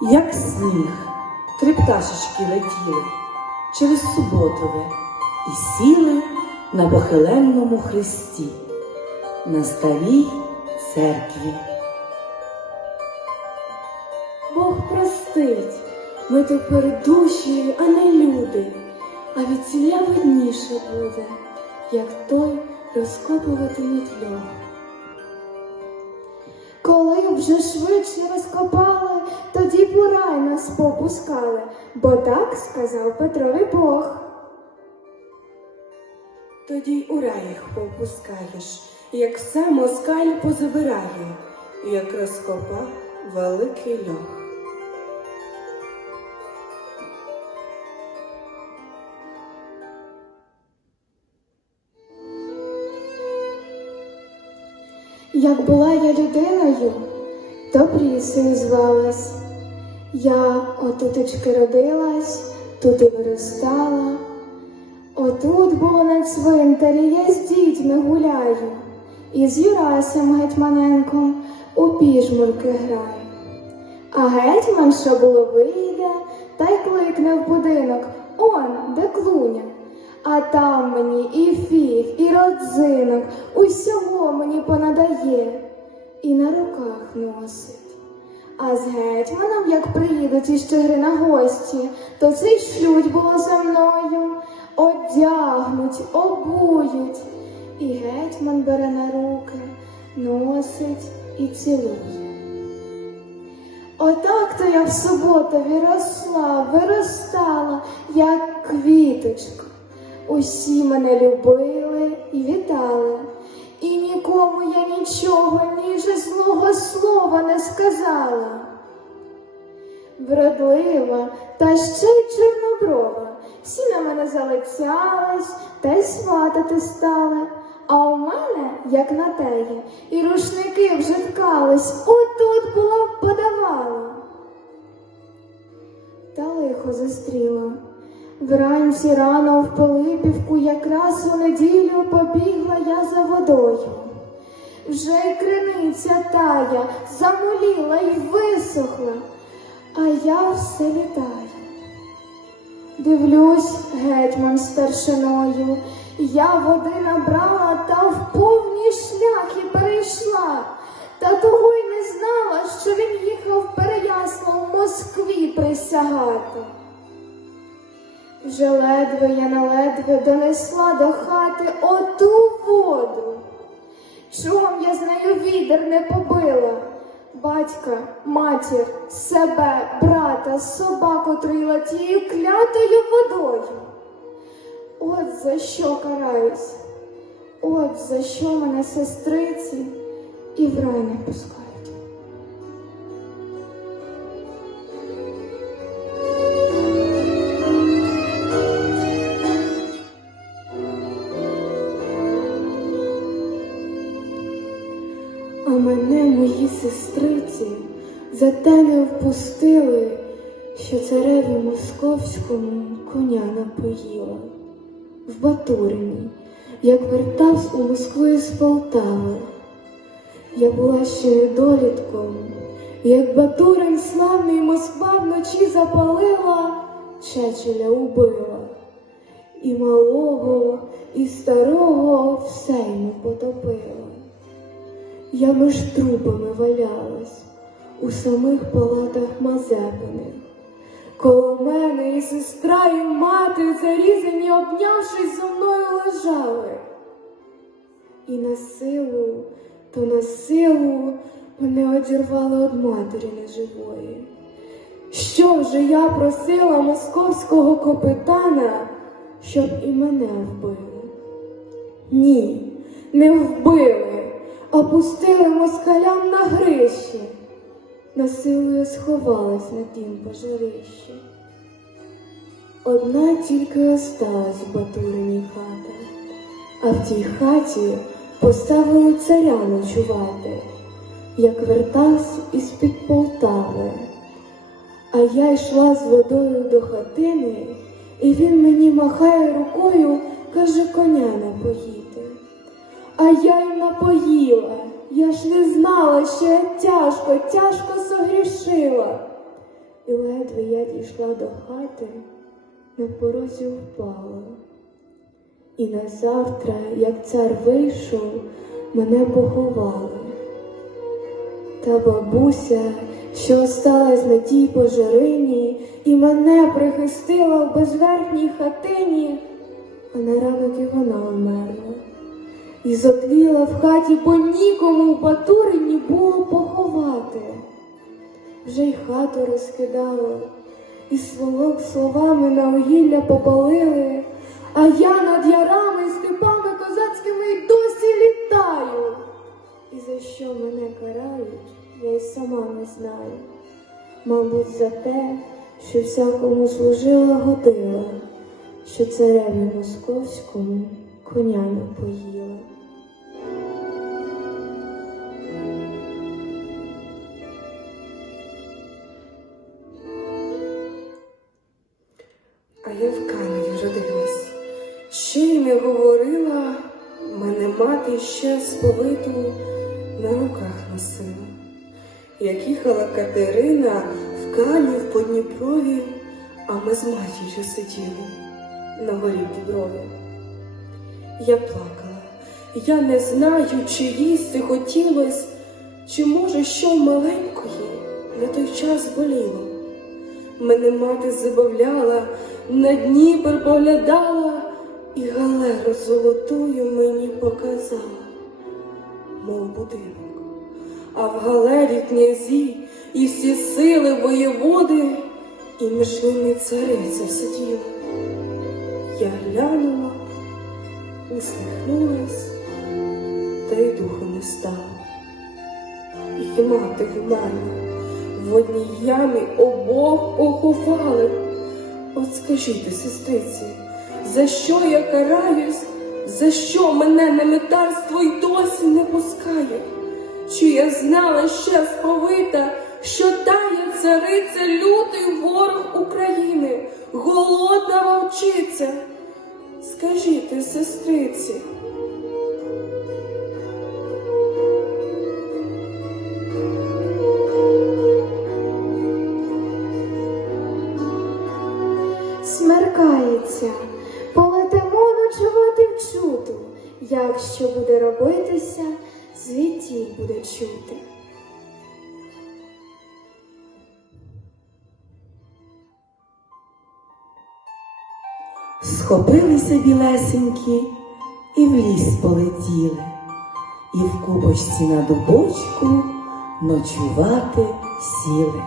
Як сніг, три пташечки летіли через суботове і сіли на похиленному хресті на старій церкві. Бог простить, ми тепер душі, а не люди, а від ціля видніше буде, як той розкопуватимуть льох. Коли вже швидше розкопали, тоді б рай нас попускали, бо так сказав Петрові Бог. Тоді й у рай їх попускаєш, як сам москаль позабирає, як розкопав великий льох. Як була я людиною, то прісою звалась. Я отутечки родилась, тут і виростала. Отут було на цвинтарі, я з дітьми гуляю, і з Юрасем Гетьманенком у піжмурки граю. А гетьман, що було вийде, та й кликне в будинок он, де клуня. А там мені і фіг, і родзинок, усього мені понадає, і на руках носить. А з гетьманом, як приїдуть іще гри на гості, то цей шлють було за мною, одягнуть, обують. І гетьман бере на руки, носить і цілує. Отак то я в суботові росла, виростала, як квіточка. Усі мене любили і вітали, і нікому я нічого, ніже злого слова не сказала. Вродлива та ще й чорноброва, всі на мене залицялись та й сватати стали. А у мене, як на теє, і рушники вже ткались, отут було б подавала. Та лихо застріло. Вранці рано в Пилипівку якраз у неділю побігла я за водою. Вже й криниця тая замоліла й висохла, а я все літаю. Дивлюсь, гетьман старшиною, я води набрала та в повні шляхи перейшла, та того й не знала, що він їхав переясло в Москві присягати. Вже ледве я наледве донесла до хати оту воду. Чом я з нею відер не побила? Батька, матір, себе, брата, собаку трила тією клятою водою. От за що караюсь, от за що мене сестриці і в рай не пускають. Сестриці за те не впустили, що цареві московському коня напоїла. В Батурині, як вертався у Москву з Полтави. Я була ще недолітком, як Батурин славний Москва вночі запалила, Чечеля убила. І малого, і старого все йому потопила. Я між трупами валялась у самих палатах Мазепиних. Коло мене і сестра, і мати зарізані, обнявшись зо мною лежали. І на силу, то на силу мене одірвали від матері неживої. Що вже я просила московського капитана, щоб і мене вбили? Ні, не вбили, а пустили москалям на гриші. Насилою сховалась на тім пожарищі. Одна тільки осталась в Батурині хата, а в тій хаті поставили царя ночувати, як вертався із-під Полтави. А я йшла з водою до хатини, і він мені махає рукою, каже, коня напоїти. А я й напоїла. Я ж не знала, що я тяжко, тяжко согрішила. і ледве я дійшла до хати, на порозі впала. І на завтра, як цар вийшов, мене поховали. Та бабуся, що осталась на тій пожарині, і мене прихистила в безверхній хатині, а на ранок і вона вмерла. І зотліла в хаті, бо нікому в батурині було поховати. Вже й хату розкидало, і сволок словами на огілля попалили, а я над ярами і степами козацькими й досі літаю. І за що мене карають, я й сама не знаю. Мабуть, за те, що всякому служила годила, що цареві московському коня не поїла. А я в Каневі родилась. Ще й не говорила, мене мати ще сповиту на руках носила. Як їхала Катерина в Канів по Дніпрові, а ми з матір'ю сиділи на горі Діброві. Я плакала, я не знаю, чи їсти хотілось, чи може що маленької на той час боліло. Мене мати забавляла, на Дніпр поглядала і галеру золотую мені показала, мов будинок. А в галері князі і всі сили воєводи, і між ними цариця сиділа. Я глянула, усміхнулась, та й духу не стало. І в мене в одній ямі обох поховали. От скажіть, сестриці, за що я караюсь, за що мене на метарство й досі не пускає? Чи я знала ще сповита, що тая цариця лютий ворог України, голодна вовчиця? Скажіть, сестриці. Смеркається, полетимо ночувати в чуту. Як що буде робитися, звідтіль буде чути. Схопилися білесенькі і в ліс полетіли, і в кубочці на дубочку ночувати сіли.